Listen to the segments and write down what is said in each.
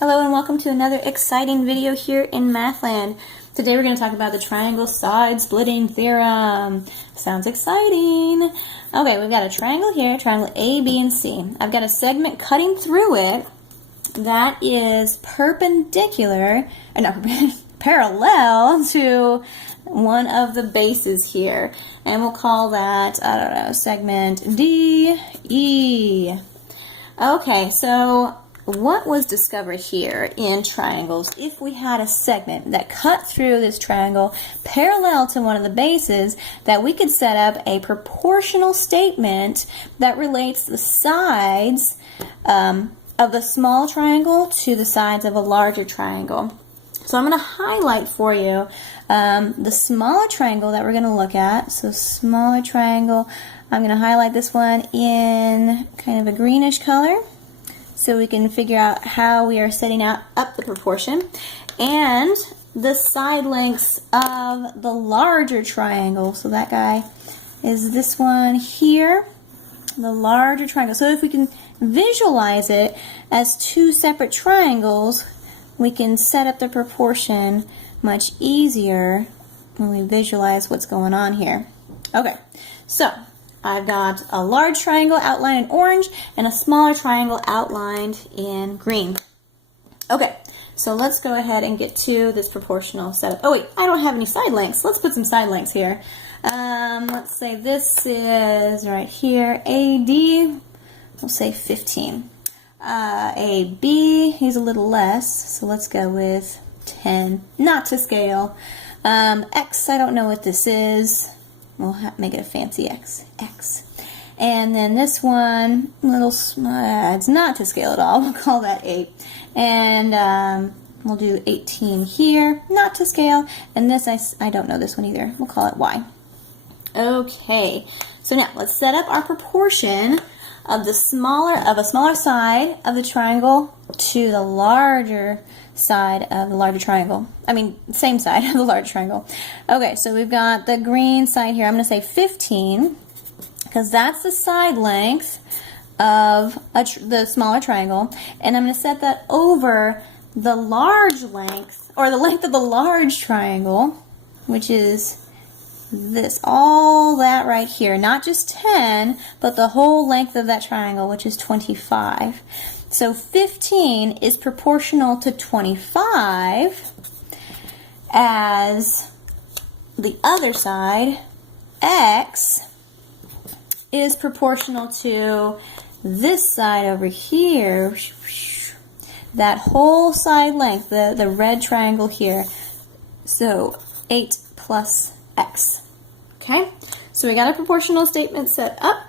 Hello and welcome to another exciting video here in Mathland. Today we're going to talk about the triangle side splitting theorem. Sounds exciting. Okay, we've got a triangle here, triangle A, B, and C. I've got a segment cutting through it that is perpendicular, parallel to one of the bases here. And we'll call that, I don't know, segment DE. Okay, so what was discovered here in triangles? If we had a segment that cut through this triangle parallel to one of the bases, that we could set up a proportional statement that relates the sides of the small triangle to the sides of a larger triangle. So I'm going to highlight for you the smaller triangle that we're going to look at. So smaller triangle, I'm going to highlight this one in kind of a greenish color, so we can figure out how we are setting up the proportion. And the side lengths of the larger triangle, so that guy is this one here, the larger triangle. So if we can visualize it as two separate triangles, we can set up the proportion much easier when we visualize what's going on here. Okay, so I've got a large triangle outlined in orange and a smaller triangle outlined in green. Okay, so let's go ahead and get to this proportional setup. Oh wait, I don't have any side lengths. Let's put some side lengths here. Let's say this is right here, AD, we'll say 15. AB, he's a little less, so let's go with 10. Not to scale. X, I don't know what this is. We'll make it a fancy X. And then this one, it's not to scale at all. We'll call that 8. And we'll do 18 here, not to scale. And this, I don't know this one either. We'll call it Y. Okay, so now let's set up our proportion of a smaller side of the triangle to the larger side of the larger triangle. I mean, same side of the larger triangle. Okay, so we've got the green side here. I'm going to say 15 because that's the side length of the smaller triangle. And I'm going to set that over the large length, or the length of the large triangle, which is this, all that right here. Not just 10, but the whole length of that triangle, which is 25. So 15 is proportional to 25 as the other side. X is proportional to this side over here. That whole side length, the red triangle here. So 8 plus X. Okay, so we got a proportional statement set up.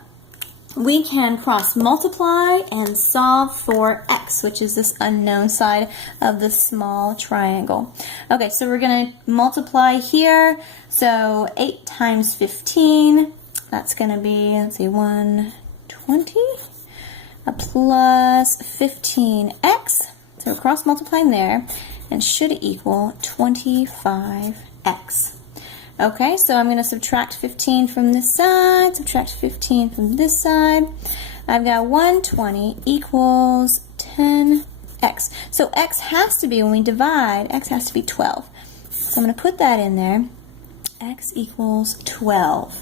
We can cross multiply and solve for X, which is this unknown side of the small triangle. Okay, so we're going to multiply here. So 8 times 15, that's going to be, let's see, 120 plus 15X. So we're cross multiplying there, and should equal 25X. Okay, so I'm going to subtract 15 from this side, subtract 15 from this side. I've got 120 equals 10x. So x has to be, when we divide, x has to be 12. So I'm going to put that in there. X equals 12.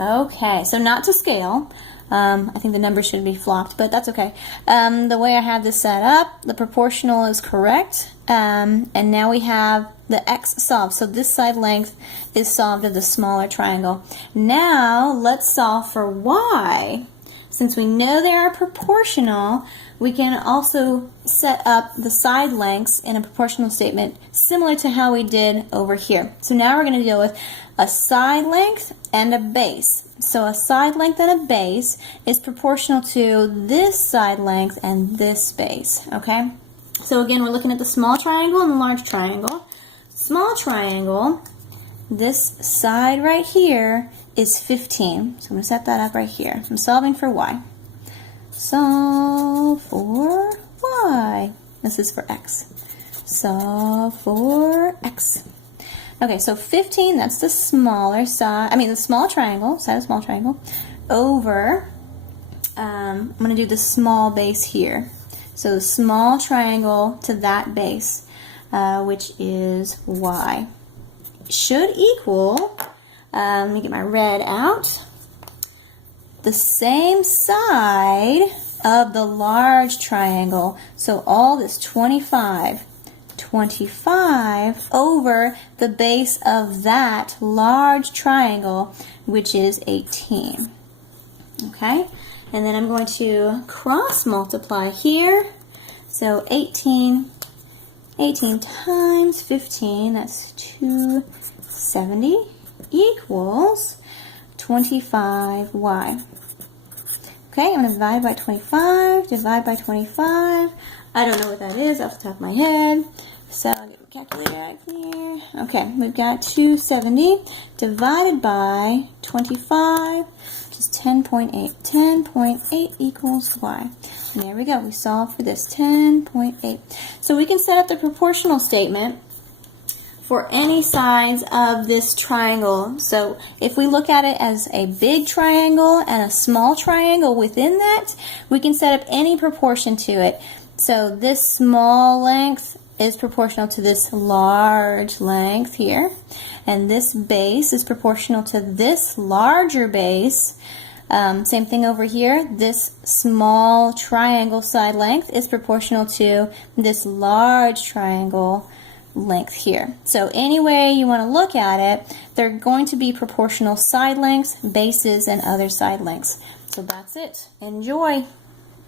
Okay, so not to scale. I think the numbers should be flopped, but that's okay. The way I have this set up, the proportional is correct. And now we have the X solved. So this side length is solved of the smaller triangle. Now let's solve for Y. Since we know they are proportional, we can also set up the side lengths in a proportional statement similar to how we did over here. So now we're going to deal with a side length and a base. So a side length and a base is proportional to this side length and this base, okay? So again, we're looking at the small triangle and the large triangle. Small triangle, this side right here is 15. So I'm going to set that up right here. I'm solving for Y. Solve for Y. This is for X. Solve for X. Okay, so 15, that's the smaller side, the small triangle, side of small triangle, over, I'm going to do the small base here. So the small triangle to that base, which is y, should equal, let me get my red out, the same side of the large triangle. So all this 25 over the base of that large triangle, which is 18. Okay, and then I'm going to cross multiply here. So 18 times 15, that's 270, equals 25y. Okay, I'm going to divide by 25, divide by 25. I don't know what that is off the top of my head. So I'll get my calculator out here. Okay, we've got 270 divided by 25, which is 10.8. 10.8 equals y. And there we go. We solved for this, 10.8. So we can set up the proportional statement for any sides of this triangle. So if we look at it as a big triangle and a small triangle within that, we can set up any proportion to it. So this small length is proportional to this large length here, and this base is proportional to this larger base. Same thing over here. This small triangle side length is proportional to this large triangle length here. So any way you want to look at it, they're going to be proportional side lengths, bases, and other side lengths. So that's it. Enjoy!